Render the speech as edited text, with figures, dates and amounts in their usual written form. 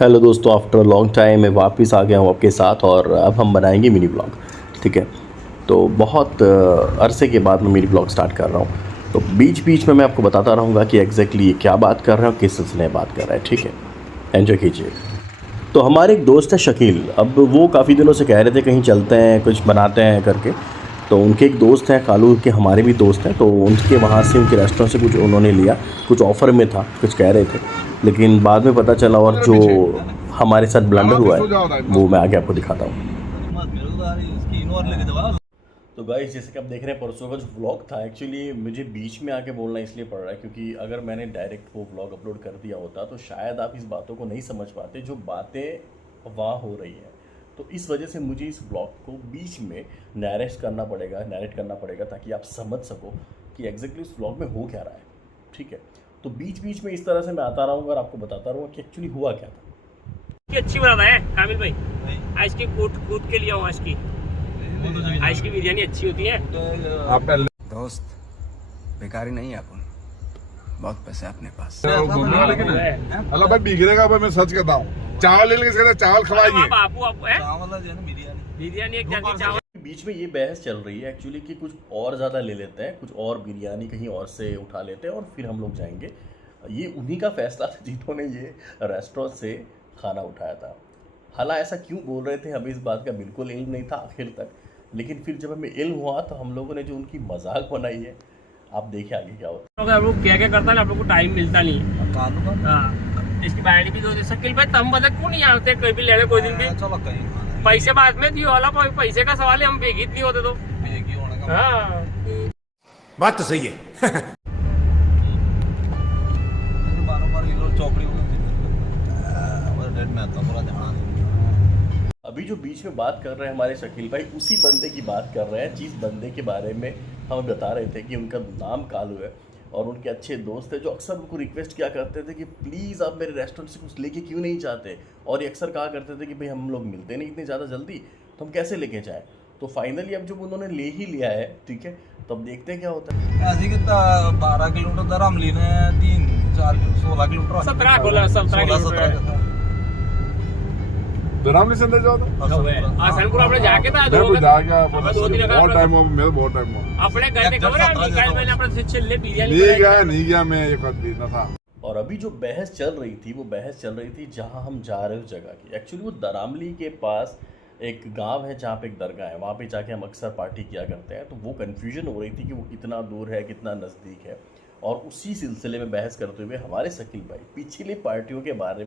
Hello दोस्तों, after long time मैं वापस आ गया हूँ आपके साथ और अब हम बनाएंगे मिनी ब्लॉग। ठीक है, तो बहुत अरसे के बाद मैं मिनी ब्लॉग स्टार्ट कर रहा हूँ। तो बीच बीच में मैं आपको बताता रहूँगा कि एग्जैक्टली ये क्या बात कर रहा है और किस सिलसिले में बात कर रहा है। ठीक है, एंजॉय कीजिए। तो हमारे एक दोस्त है शकील, अब वो काफ़ी दिनों से कह रहे थे कहीं चलते हैं कुछ बनाते हैं करके। तो उनके एक दोस्त हैं कालू के, हमारे भी दोस्त हैं, तो उनके वहाँ से उनके रेस्टोरेंट से कुछ उन्होंने लिया, कुछ ऑफ़र में था, कुछ कह रहे थे, लेकिन बाद में पता चला और जो हमारे साथ ब्लंडर हुआ है वो मैं आगे आपको दिखाता हूँ। तो गाइस, जैसे कि आप देख रहे हैं, परसों का जो व्लॉग था, एक्चुअली मुझे बीच में आके बोलना इसलिए पड़ रहा है क्योंकि अगर मैंने डायरेक्ट वो व्लॉग अपलोड कर दिया होता तो शायद आप इस बातों को नहीं समझ पाते जो बातें वहाँ हो रही हैं। तो इस वजह से मुझे इस व्लॉग को बीच में नैरेट करना पड़ेगा ताकि आप समझ सको कि एग्जैक्टली उस व्लॉग में हो क्या रहा है। ठीक है, तो बीच बीच में इस तरह से मैं आता रहूँगा और आपको बताता रहूँगा कि एक्चुअली हुआ क्या था। अच्छी बनाता है कामिल भाई, आज की कूद के लिए हूँ। आज की बिरयानी अच्छी होती है। दोस्त बेकारी नहीं है, अपन बहुत पैसे अपने पास। अल्लाह भाई बिगड़ेगा भाई, मैं सच कहता हूँ। चावल ले लेंगे, चावल खवाएंगे। बापू आपको है बिरयानी एक जल्दी चावल। बीच में ये बहस चल रही है एक्चुअली कि कुछ और ज़्यादा ले लेते हैं, कुछ और बिरयानी कहीं और से उठा लेते हैं और फिर हम लोग जाएंगे। ये उन्हीं का फैसला था जिन्होंने ये रेस्टोरेंट से खाना उठाया था। हालांकि ऐसा क्यों बोल रहे थे हमें इस बात का बिल्कुल इल्म नहीं था आखिर तक, लेकिन फिर जब हमें इल्म हुआ तो हम लोगों ने जो उनकी मजाक बनाई है, आप देखिए आगे क्या होता है। आप लोग क्या करता है, आप लोग को टाइम मिलता नहीं है। हाँ, इसकी बाइडी भी दो दे शकील भाई, तम बदक क्यों नहीं आते कहीं भी लेने कोई दिन भी। चलो कहीं पैसे बाद में दियो वाला, पैसे का सवाल है, हम बेगित नहीं होते तो। हाँ, बात तो सही है। अभी जो बीच में बात कर रहे हैं हमारे शकील भाई, उसी बंदे की बात कर रहे हैं जिस बंदे के बारे में हम बता रहे थे कि उनका नाम कालू है और उनके अच्छे दोस्त है, जो अक्सर उनको रिक्वेस्ट किया करते थे कि प्लीज़ आप मेरे रेस्टोरेंट से कुछ लेके क्यों नहीं जाते, और ये अक्सर कहा करते थे कि भाई हम लोग मिलते नहीं इतनी ज़्यादा जल्दी, तो हम कैसे लेके जाएँ। तो फाइनली अब जब उन्होंने ले ही लिया है, ठीक है, तो अब देखते हैं क्या होता है। ऐसी कितना 12 किलोमीटर दर हम लेने 3-4 16 किलोमीटर 17 किलोमीटर दरामली से अंदर जाओ तो आसनपुर अपने जाके था बहुत टाइम हो, मेरा बहुत टाइम हो अपने घर से खबर है निकाल मैंने अपने छिल्ले बिरयानी नहीं गया मैं एक बात भी ना था। और अभी जो बहस चल रही थी वो बहस चल रही थी जहां हम जा रहे उस जगह की। एक्चुअली वो दरामली के पास एक गांव है जहाँ पे एक दरगाह है, वहाँ पे जाके हम अक्सर पार्टी किया करते हैं। तो वो कन्फ्यूजन हो रही थी कि वो कितना दूर है कितना नज़दीक है, और उसी सिलसिले में बहस करते हुए हमारे शकील भाई पिछली पार्टियों के बारे में